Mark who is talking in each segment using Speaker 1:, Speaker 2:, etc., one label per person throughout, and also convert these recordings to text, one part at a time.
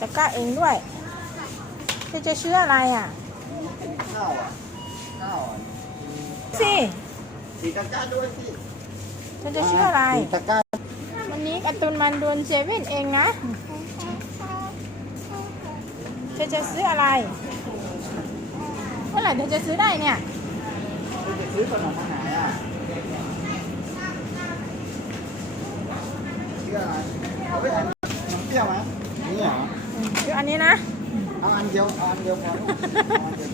Speaker 1: ตะกร้าเองด้วยเธอจะซื้ออะไรอะ
Speaker 2: ข้าวอะข้าวอะ
Speaker 1: สิ
Speaker 2: สีตะกร้าด้วยสิ
Speaker 1: เธอจะซื้ออะไร
Speaker 2: สีตะกร้า
Speaker 1: วันนี้การ์ตูนมันดวนเซเว่นเองนะเธอจะซื้ออะไรเมื่อไหร่เธอจะซื้อได้เนี่ย
Speaker 2: จะซื้อขนมมาไหนอะซื้ออะไรเอาไปอันขนมเปรี้ยวไหมนี่เหรอ
Speaker 1: ซื้ ออันนี้นะ
Speaker 2: เอาอันเดียวเอาอันเดียวพอลูกเอาอันเดียว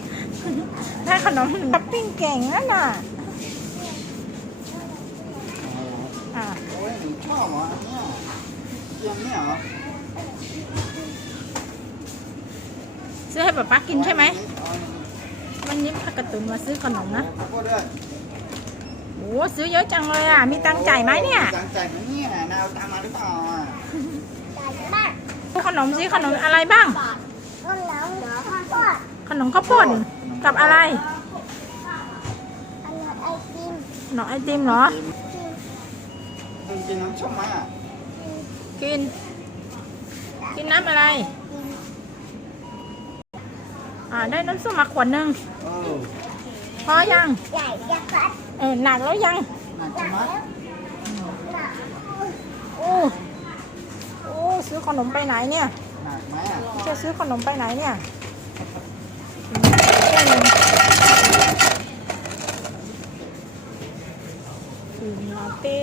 Speaker 1: ถ้าขนมช้อปปิ้งเก่งนั่นน่ะ
Speaker 2: เอา
Speaker 1: อะ
Speaker 2: โอ้ยหนูชอบเหรออันเนี้ยเกียมเนี่ยเหรอ
Speaker 1: ซื้อให้ป๊าป๊ากินใช่ไหม
Speaker 2: เอาอันนี้
Speaker 1: วันนี้พาการ์ตูนมาซื้อขนมนะ
Speaker 2: เอาข้าวโพดด้วย
Speaker 1: โอ้ซื้อเยอะจังเลยอะมีตังค์จ่ายไหมเนี่ย
Speaker 2: ตังค์จ่ายไหมเนี่ยนายเอาตังค์มาหรือเปล่าอะ
Speaker 1: ขนมซื้อขนมอะไรบ้าง ขนมข้าวโพดกับอะไรขนมไอติมเหรอ
Speaker 2: คุณกินน้ำส้มไหมอะ
Speaker 1: กิน กินน้ำอะไร อ่าได้น้ำส้มมาขวดหนึ่ง
Speaker 2: เออ
Speaker 1: พอยังเออหนักแล้วยัง
Speaker 2: หนักจังมั้ย
Speaker 1: โอ้ โอ้ซื้อขนมไปไหนเนี่ย
Speaker 2: หนักไหมอะ
Speaker 1: จะซื้อขนมไปไหนเนี่ยฟิล์มลาเต้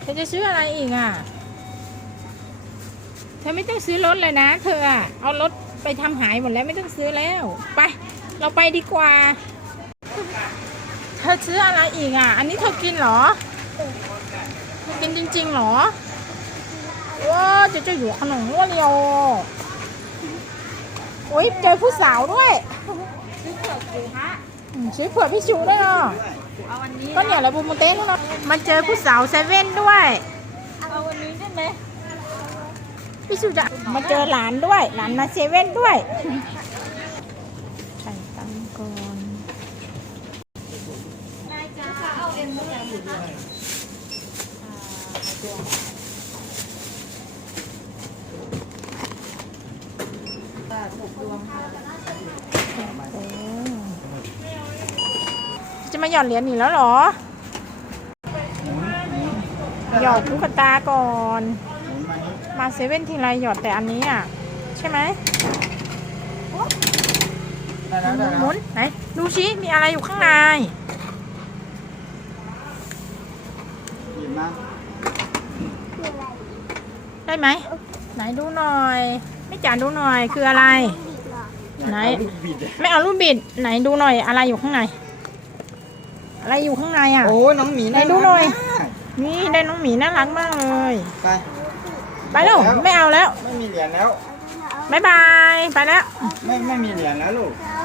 Speaker 1: เธอจะซื้ออะไรอีกอะ เธอไม่ต้องซื้อรถเลยนะ เธออะเอารถไปทำหายหมดแล้วไม่ต้องซื้อแล้ว ไป เราไปดีกว่า เธอซื้ออะไรอีกอะ อันนี้เธอกินเหรอเธอกินจริงๆเหรอว้าจะจะอยู่ขนมว่าเรียวโอ้ยเจอผู้สาวด้วยอืมซื้อเผื่อพี่ชูด้วยเนาะก็เนี่ยแหละบูมเต้นเนาะมาเจอผู้สาวเซเว่นด้วย
Speaker 3: เอาวันนี้ได้ไหม
Speaker 1: พี่สุจะมาเจอหลานด้วย หลานมาเซเว่นด้วยใส่ตังก่อน
Speaker 3: นายจ้าเอาเอ็มมาอย่างอื่นเลยหกดวงค่ะ
Speaker 1: โอ้จะมาหยอดเหรียญอีกแล้วเหรอ หยอดลูกตาก่อน
Speaker 2: มุนมานี้
Speaker 1: มาเซเว่นทีไรหยอดแต่อันนี้อะ ใช่ไหม
Speaker 2: ได้แล้วได้
Speaker 1: ห
Speaker 2: แล้ว
Speaker 1: มุนไหนดูชิมีอะไรอยู่ข้างใน
Speaker 2: หยิบมา
Speaker 1: ได้ไหม ไหนดูหน่อยไม่จ๋าดูหน่อยคืออะไร ไหน
Speaker 2: ลูกบิด
Speaker 1: ไม่เอารูปบิดไหนดูหน่อยอะไรอยู่ข้างใน อะไรอยู่ข้างในอะ
Speaker 2: โอ้ยน้องหมี
Speaker 1: ไหนดูหน่อยนี่ได้น้องหมีน่ารักมากเลย
Speaker 2: ไป
Speaker 1: ไปแล้วไม่เอาแล้ว
Speaker 2: ไม่มีเหรียญแล้ว
Speaker 1: บายบาย ไปแล้ว
Speaker 2: ไม่ไม่มีเหรียญแล้วลูก
Speaker 1: บ